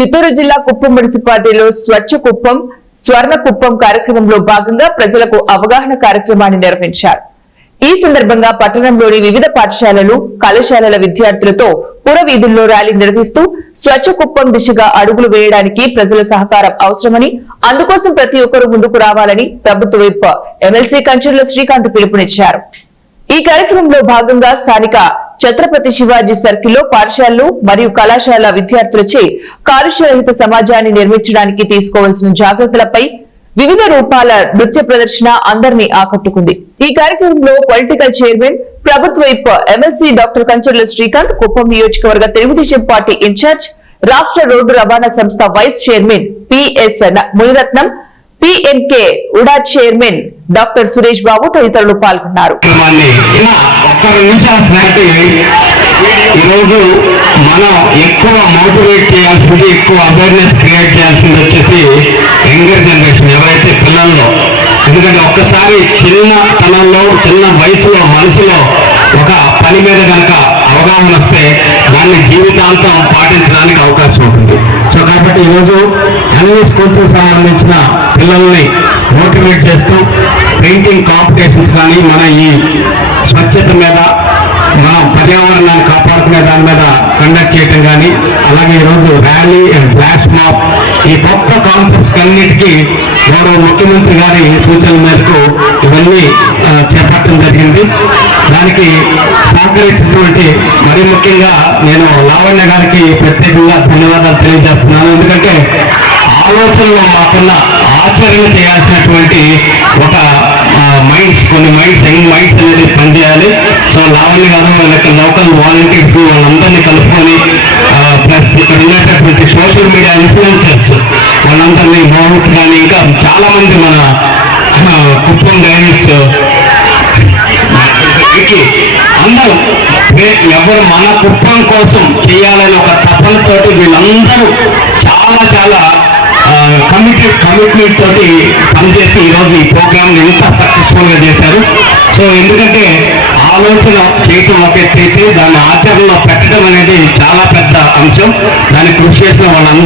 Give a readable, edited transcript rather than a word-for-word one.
చిత్తూరు జిల్లా కుప్పం మున్సిపాలిటీలో స్వచ్ఛ కుప్పం స్వర్ణ కుప్పం కార్యక్రమంలో భాగంగా ప్రజలకు అవగాహన కార్యక్రమాన్ని నిర్వహించారు. ఈ సందర్భంగా పట్టణంలోని వివిధ పాఠశాలలు కళాశాలల విద్యార్థులతో పురవీధుల్లో ర్యాలీ నిర్వహిస్తూ స్వచ్ఛ కుప్పం దిశగా అడుగులు వేయడానికి ప్రజల సహకారం అవసరమని, అందుకోసం ప్రతి ఒక్కరూ ముందుకు రావాలని ప్రభుత్వ విప్ ఎమ్మెల్సీ కంచర్ల శ్రీకాంత్ పిలుపునిచ్చారు. ఈ కార్యక్రమంలో భాగంగా స్థానిక ఛత్రపతి శివాజీ సర్కిల్లో పాఠశాలలు మరియు కళాశాల విద్యార్థులచే కాలుష్యరహిత సమాజాన్ని నిర్మించడానికి తీసుకోవాల్సిన జాగ్రత్తలపై వివిధ రూపాల నృత్య ప్రదర్శన అందరినీ ఆకట్టుకుంది. ఈ కార్యక్రమంలో పొలిటికల్ చైర్మన్ ప్రభుత్వ whip MLC doctor Kancharla Srikanth, Kuppam నియోజకవర్గ తెలుగుదేశం పార్టీ ఇన్ఛార్జ్, రాష్ట్ర రోడ్డు రవాణా సంస్థ vice chairman PS Muniratnam, PNK UDA chairman doctor Suresh Babu తదితరులు పాల్గొన్నారు. ఈరోజు మనం ఎక్కువ మోటివేట్ చేయాల్సింది, ఎక్కువ అవేర్నెస్ క్రియేట్ చేయాల్సింది వచ్చేసి యంగర్ జనరేషన్, ఎవరైతే పిల్లల్లో. ఎందుకంటే ఒక్కసారి చిన్న తనంలో చిన్న వయసులో మనసులో ఒక పని మీద కనుక అవగాహన వస్తే దాన్ని జీవితాంతం పాటించడానికి అవకాశం ఉంటుంది. సో కాబట్టి ఈరోజు అన్ని స్కూల్స్కి సంబంధించిన పిల్లల్ని మోటివేట్ చేస్తూ పెయింటింగ్ కాంపిటీషన్స్ కానీ, మన ఈ స్వచ్ఛత మీద, మనం పర్యావరణాన్ని కాపాడుకునే దాని మీద కండక్ట్ చేయటం కానీ, అలాగే ఈరోజు ర్యాలీ అండ్ ఫ్లాష్ మాప్, ఈ కొత్త కాన్సెప్ట్స్ అన్నిటికీ గౌరవ ముఖ్యమంత్రి గారి సూచనల మేరకు ఇవన్నీ చేపట్టడం జరిగింది. దానికి సహకరించినటువంటి మరీ ముఖ్యంగా నేను లావణ్య గారికి ప్రత్యేకంగా ధన్యవాదాలు తెలియజేస్తున్నాను. ఎందుకంటే ఆలోచనలో కాకుండా ఆచరణ చేయాల్సినటువంటి ఒక మైండ్స్, కొన్ని మైండ్స్, యంగ్ మైండ్స్ అనేది పనిచేయాలి. సో లావణ్య గారు లోకల్ వాలంటీర్స్ వాళ్ళందరినీ కలుపుకొని, ప్లస్ ఇక్కడ ఉండేటటువంటి సోషల్ మీడియా ఇన్ఫ్లుయెన్సర్స్ వాళ్ళందరినీ మోహట్ కానీ ఇంకా చాలా మంది మన కుప్పం గైడ్స్ అందరూ ఎవరు మన కుప్పం కోసం చేయాలని ఒక తపనతోటి వీళ్ళందరూ చాలా చాలా కమిట్మెంట్ తోటి పనిచేసి ఈరోజు ఈ ప్రోగ్రామ్ ఎంత సక్సెస్ఫుల్ గా చేశారు. సో ఎందుకంటే ఆలోచన చేయటం ఒక ఎత్తైతే దాన్ని ఆచరణలో పెట్టడం అనేది చాలా పెద్ద అంశం. దాన్ని కృషి చేసిన వాళ్ళందరూ